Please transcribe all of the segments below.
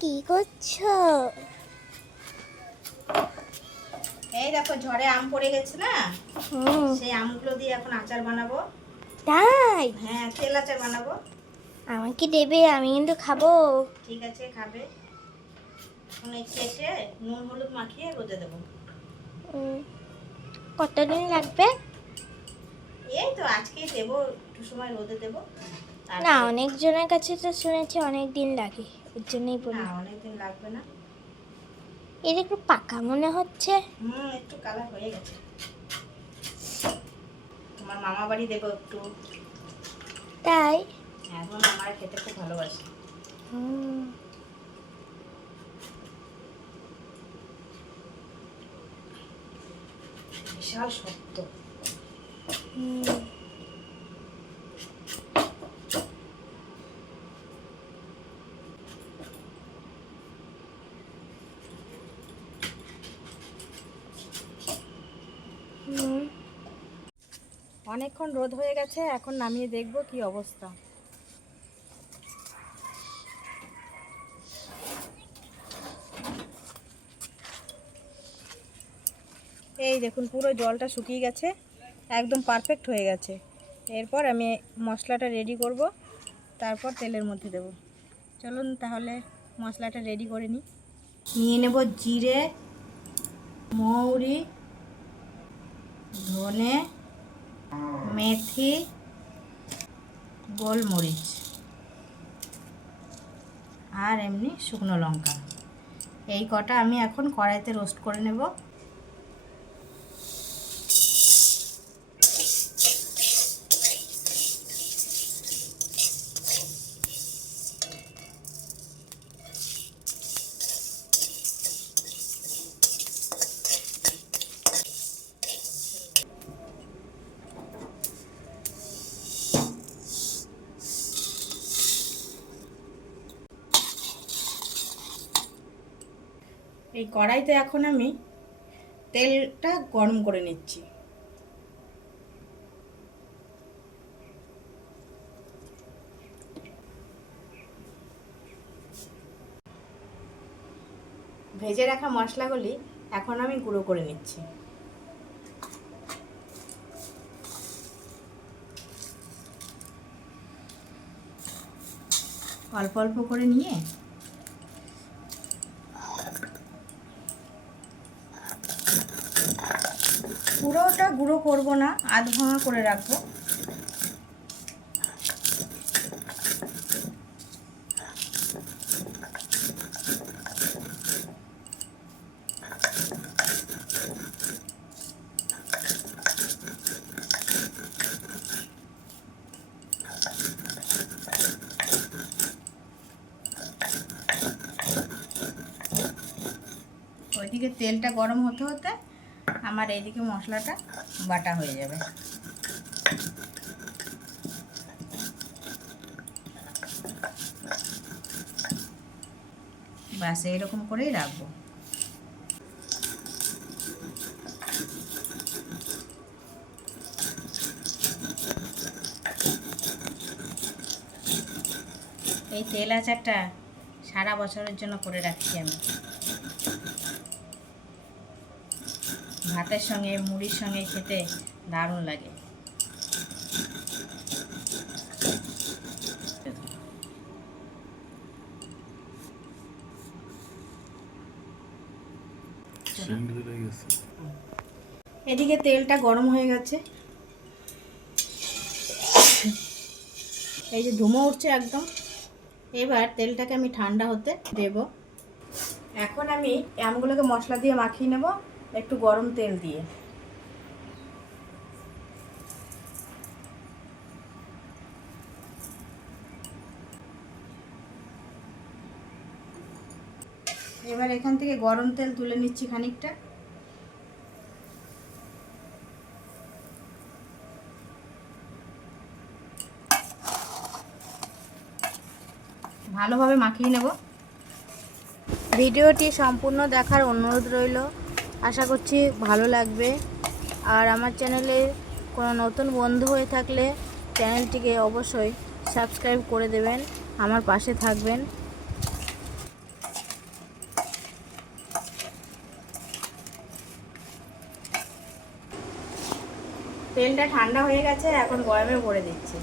কি করছো? এই দেখো ঝড়ে আম পড়ে গেছে না, হুম। সেই আমগুলো দিয়ে এখন আচার বানাবো। তাই? হ্যাঁ, তেল আচার বানাবো। আমাকে দেবে, আমি কিন্তু খাবো। ঠিক আছে, খাবে। এখন এই কেটে নুন হলুদ মাখিয়ে রোদে দেবো। উম, কতদিন লাগবে? এই তো আজকেই দেবো, একটু সময় রোদে দেবো। না, তারপরে অনেক জনের কাছে তো শুনেছি অনেক দিন লাগে, ওর জন্যই না, বলি। অনেকদিন লাগবে না। এটা একটু পাকা মনে হচ্ছে। একটু কালার হয়ে গেছে। তোমার মামা বাড়ি দেবো একটু। তাই? হ্যাঁ, তোমার মামার খেতে খুব ভালোবাসে। হুম। বিশাল শক্ত। হুম। হুম। অনেকক্ষণ রোদ হয়ে গেছে, এখন নামিয়ে দেখবো কি অবস্থা। এই দেখুন, পুরো জলটা শুকিয়ে গেছে, একদম পারফেক্ট হয়ে গেছে। এরপর আমি মশলাটা রেডি করব, তারপর তেলের মধ্যে দেব। চলুন তাহলে মশলাটা রেডি করে নিই। নিয়ে নেব জিরে, মৌরি, ধনে, মেথি, গোলমরিচ আর এমনি শুকনো লঙ্কা। এই কটা আমি এখন কড়াইতে রোস্ট করে নেব। এই কড়াইতে এখন আমি তেলটা গরম করে নিচ্ছি। ভেজে রাখা মশলাগুলি এখন আমি গুঁড়ো করে নিচ্ছি। অল্প অল্প করে নিয়ে পুরোটা গুঁড়ো করব না, আধ ভাঙা করে রাখবো। ওইদিকে তেলটা গরম হতে হতে আমার এইদিকে মশলাটা বাটা হয়ে যাবে। ব্যাস এইরকম করেই রাখবো। এই তেল আচারটা সারা বছরের জন্য করে রাখছি আমি। ভাতের সঙ্গে মুড়ির সঙ্গে খেতে দারুণ লাগে। এদিকে তেলটা গরম হয়ে গেছে, এই যে ধুমো উঠছে একদম। এবার তেলটাকে আমি ঠান্ডা হতে দেব। এখন আমি আমগুলোকে মশলা দিয়ে মাখিয়ে নেব একটু গরম তেল দিয়ে। এবার এখান থেকে গরম তেল তুলে নিচ্ছি খানিকটা। ভালোভাবে মাখিয়ে নেব। ভিডিওটি সম্পূর্ণ দেখার অনুরোধ রইল, আশা করছি ভালো লাগবে। আর আমার চ্যানেলে কোনো নতুন বন্ধু হয়ে থাকলে চ্যানেলটিকে অবশ্যই সাবস্ক্রাইব করে দেবেন, আমার পাশে থাকবেন। তেলটা ঠান্ডা হয়ে গেছে, এখন বয়ামে ভরে দিচ্ছি।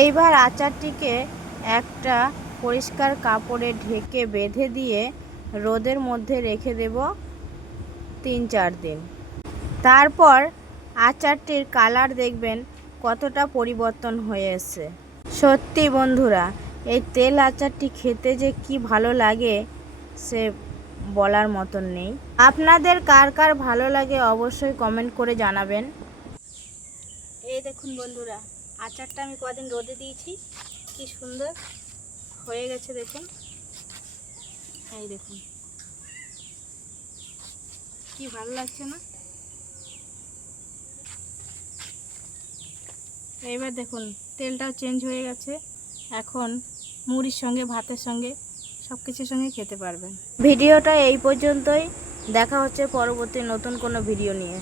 এইবার আচারটিকে একটা পরিষ্কার কাপড়ে ঢেকে বেঁধে দিয়ে রোদের মধ্যে রেখে দেব 3-4 দিন। তারপর আচারটির কালার দেখবেন কতটা পরিবর্তন হয়ে এসেছে। সত্যি বন্ধুরা, এই তেল আচারটি খেতে যে কি ভালো লাগে সে বলার মতন নেই। আপনাদের কার কার ভালো লাগে অবশ্যই কমেন্ট করে জানাবেন। এই দেখুন বন্ধুরা, আচারটা আমি কদিন রোদে দিয়েছি, কি সুন্দর হয়ে গেছে দেখুন। এই দেখুন কি ভালো লাগছে না? এইবার দেখুন তেলটাও চেঞ্জ হয়ে গেছে, এখন মুড়ির সঙ্গে, ভাতের সঙ্গে, সব কিছুর সঙ্গে খেতে পারবেন। ভিডিওটা এই পর্যন্তই, দেখা হচ্ছে পরবর্তী নতুন কোনো ভিডিও নিয়ে।